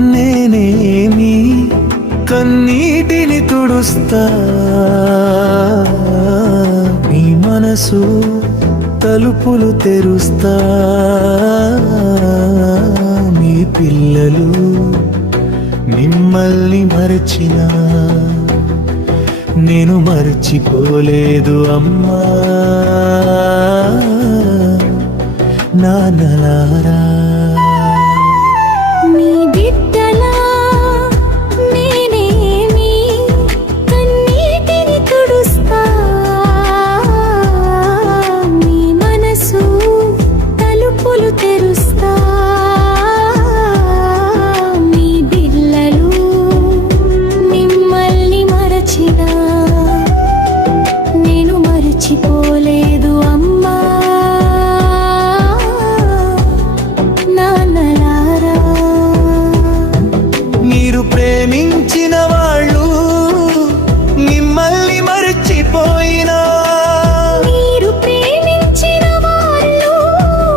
నేనేమి కన్నీటిని తుడుస్తా? నీ మనసు తలుపులు తెరుస్తా? మీ పిల్లలు మిమ్మల్ని మరచినా? నేను మర్చిపోలేదు అమ్మా. నాన్నలారా మరచిపోలేదు అమ్మా. నాన్నలారా. మీరు ప్రేమించిన వాళ్ళు మిమ్మల్ని మర్చిపోయినా. మీరు ప్రేమించిన వాళ్ళు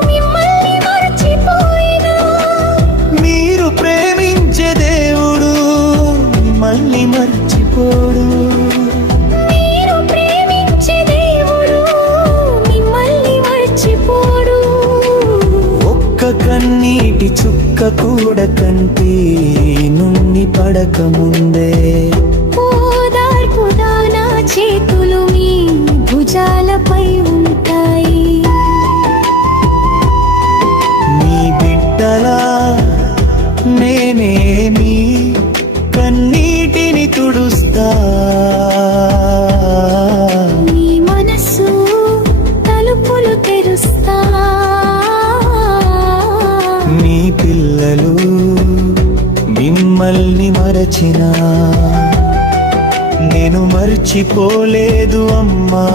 మిమ్మల్ని మర్చిపోయినా. మీరు ప్రేమించే దేవుడు మిమ్మల్ని మర్చిపోడు. కన్నీటి చుక్క కూడా కంటి నుండి పడక ముందే. చేతులు మీ భుజాలపై ఉంటాయి. నీ బిడ్డలా నేనేమి కన్నీటిని తుడుస్తా. నీ పిల్లలు మిమ్మల్ని మరచినా. నేను మర్చిపోలేదు అమ్మా.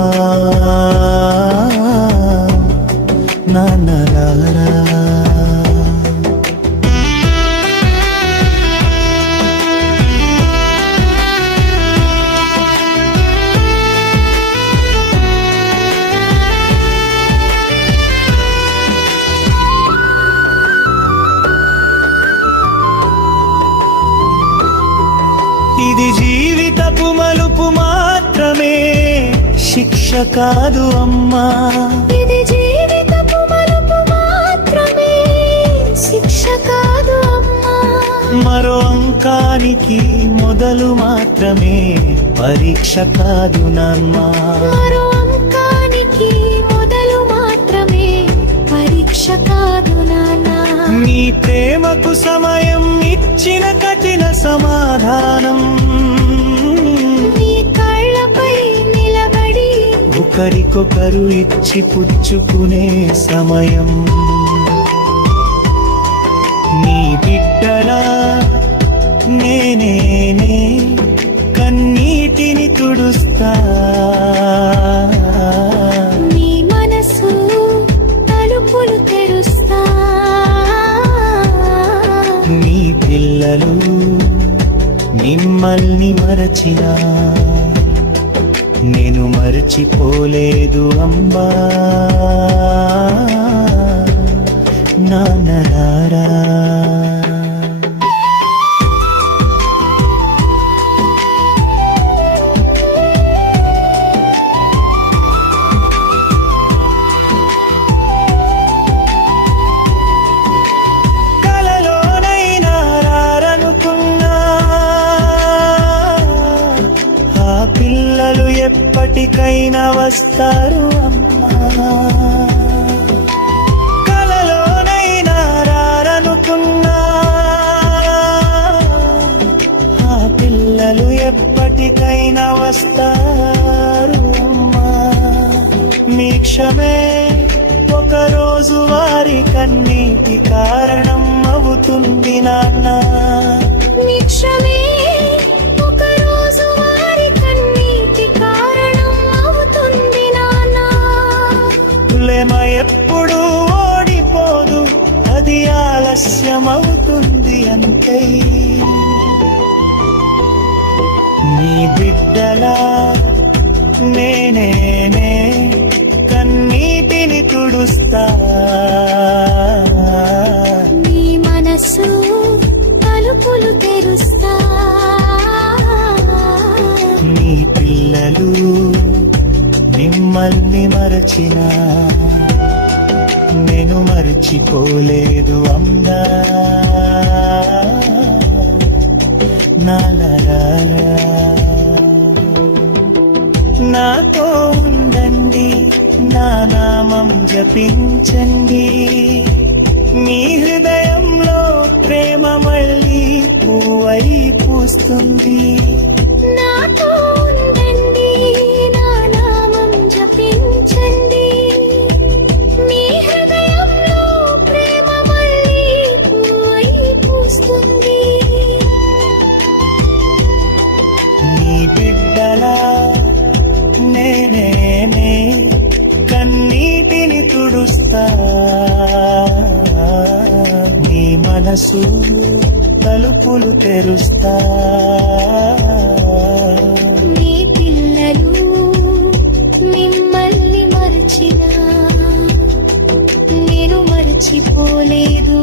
నాన్నలారా మలుపు మాత్రమే శిక్ష కాదు అమ్మా. ఇది జీవితపు మలుపు మాత్రమే శిక్ష కాదు అమ్మా. మరో అంకానికి మొదలు మాత్రమే పరీక్ష కాదు నాన్నమా మరో అంకానికి మొదలు మాత్రమే పరీక్ష కాదు నాన్న. నీ ప్రేమకు సమయం ఇచ్చిన కఠిన సమాధానం. ఒకరికొకరు ఇచ్చి పుచ్చుకునే సమయం. నీ బిడ్డలా నేనేనే కన్నీటిని తుడుస్తా. నీ మనసు తలుపులు తెరుస్తా. నీ పిల్లలు మిమ్మల్ని మరచినా. నేను మరచిపోలేదు అమ్మా నాన్నలారా ఎప్పటికైనా వస్తారు అమ్మా. కలలోనైనా రారనుకున్నా. ఆ పిల్లలు ఎప్పటికైనా వస్తారు అమ్మా. మీ క్షమే ఒకరోజు వారి కన్నీటి కారణం అవుతుంది నాన్న. మీ క్షమే రహస్యమవుతుంది అంతే. నీ బిడ్డలా నేనేనే కన్నీటిని తుడుస్తా. నీ మనసు తలుపులు తెరుస్తా. నీ పిల్లలు మిమ్మల్ని మరచినా. నేను మరిచిపోలేదు అమ్మా నాలరాలా నాతో ఉండండి నా నామం జపించండి. మీ హృదయంలో ప్రేమ మళ్ళీ పువ్వై పూస్తుంది. మనసు తలుపులు తెరుస్తా. మీ పిల్లలు మిమ్మల్ని మరచినా నేను మర్చిపోలేదు